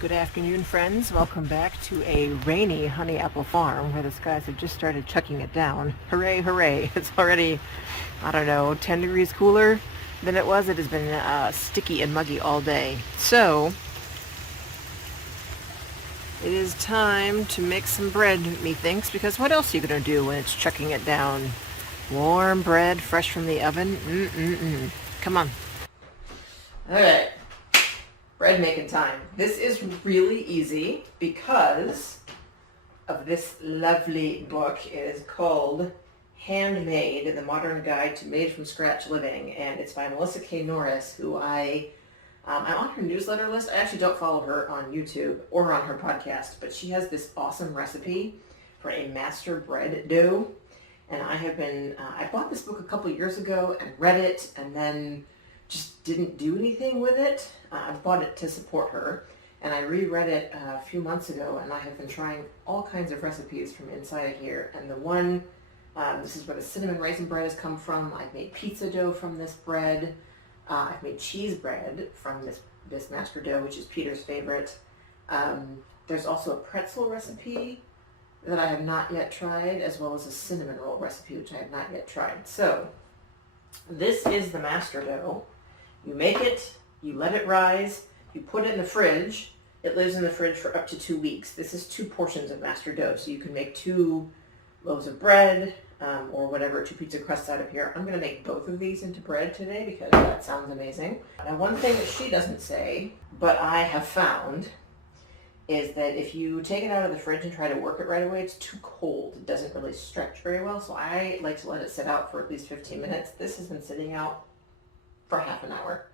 Good afternoon, friends. Welcome back to a rainy honey apple farm where the skies have just started chucking it down. Hooray, hooray. It's already, I don't know, 10 degrees cooler than it was. It has been sticky and muggy all day. So, it is time to make some bread, methinks, because what else are you going to do when it's chucking it down? Warm bread, fresh from the oven? Come on. All right. Bread making time. This is really easy because of this lovely book. It is called Handmade, The Modern Guide to Made from Scratch Living, and it's by Melissa K. Norris, who I'm on her newsletter list. I actually don't follow her on YouTube or on her podcast, but she has this awesome recipe for a master bread dough, and I bought this book a couple years ago and read it, and then just didn't do anything with it. I bought it to support her, and I reread it a few months ago, and I have been trying all kinds of recipes from inside of here. And the one, this is where the cinnamon raisin bread has come from. I've made pizza dough from this bread. I've made cheese bread from this master dough, which is Peter's favorite. There's also a pretzel recipe that I have not yet tried, as well as a cinnamon roll recipe, which I have not yet tried. So, this is the master dough. You make it, you let it rise, you put it in the fridge. It lives in the fridge for up to 2 weeks. This is 2 portions of master dough, so you can make 2 loaves of bread or whatever, 2 pizza crusts out of here. I'm going to make both of these into bread today because that sounds amazing. Now, one thing that she doesn't say, but I have found, is that if you take it out of the fridge and try to work it right away, it's too cold. It doesn't really stretch very well, so I like to let it sit out for at least 15 minutes. This has been sitting out for half an hour.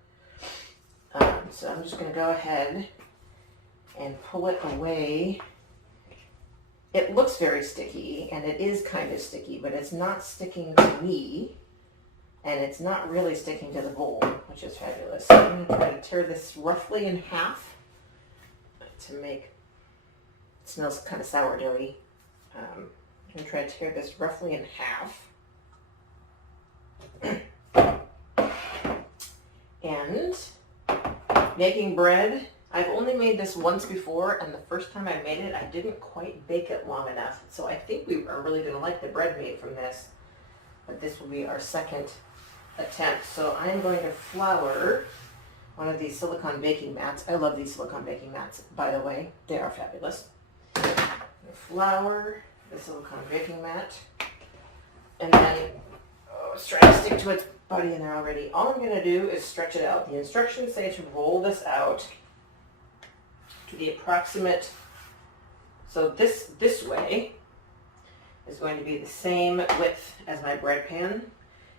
So I'm just going to go ahead and pull it away. It looks very sticky, and it is kind of sticky, but it's not sticking to me, and it's not really sticking to the bowl, which is fabulous. So I'm going to try to tear this roughly in half to make, it smells kind of sourdoughy. I'm going to try to tear this roughly in half. And making bread, I've only made this once before, and the first time I made it, I didn't quite bake it long enough. So I think we are really going to like the bread made from this, but this will be our second attempt. So I'm going to flour one of these silicone baking mats. I love these silicone baking mats, by the way. They are fabulous. Flour the silicone baking mat, and then, it's trying to stick to its body in there already. All I'm going to do is stretch it out. The instructions say to roll this out to the approximate, so this way is going to be the same width as my bread pan,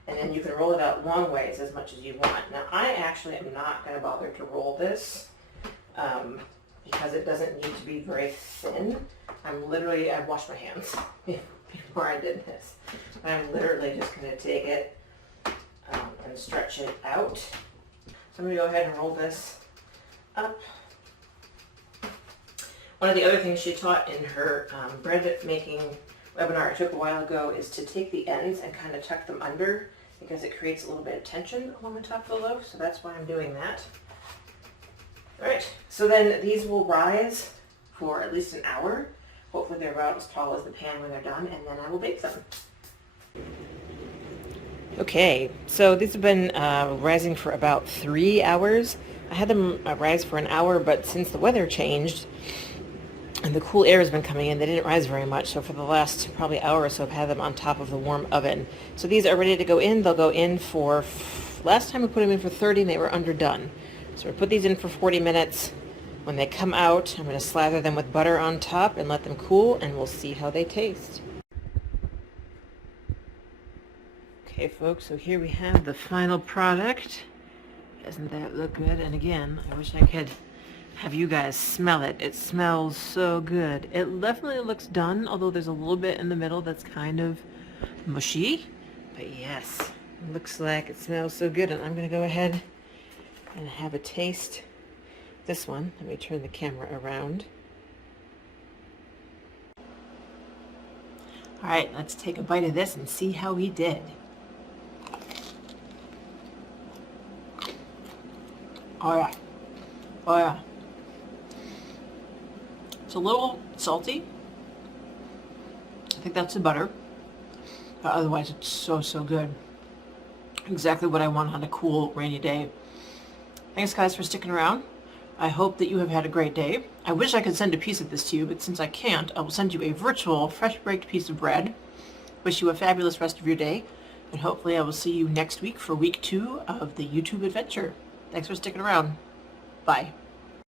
and then you can roll it out long ways as much as you want. Now, I actually am not going to bother to roll this because it doesn't need to be very thin. I washed my hands before I did this. I'm literally just going to take it and stretch it out. So I'm going to go ahead and roll this up. One of the other things she taught in her bread making webinar I took a while ago is to take the ends and kind of tuck them under because it creates a little bit of tension along the top of the loaf, so that's why I'm doing that. Alright, so then these will rise for at least an hour. Hopefully they're about as tall as the pan when they're done, and then I will bake them. Okay, so these have been rising for about 3 hours. I had them rise for an hour, but since the weather changed and the cool air has been coming in, they didn't rise very much. So for the last probably hour or so, I've had them on top of the warm oven. So these are ready to go in. They'll go in for, last time we put them in for 30 and they were underdone. So we put these in for 40 minutes. When they come out, I'm going to slather them with butter on top and let them cool, and we'll see how they taste. Okay, folks, so here we have the final product. Doesn't that look good? And again, I wish I could have you guys smell it. It smells so good. It definitely looks done, although there's a little bit in the middle that's kind of mushy. But yes, it looks like it smells so good. And I'm going to go ahead and have a taste. This one, let me turn the camera around. All right, let's take a bite of this and see how we did. Oh yeah. Oh yeah. It's a little salty. I think that's the butter. But otherwise, it's so, so good. Exactly what I want on a cool, rainy day. Thanks, guys, for sticking around. I hope that you have had a great day. I wish I could send a piece of this to you, but since I can't, I will send you a virtual, fresh-baked piece of bread. Wish you a fabulous rest of your day, and hopefully I will see you next week for week 2 of the YouTube adventure. Thanks for sticking around. Bye.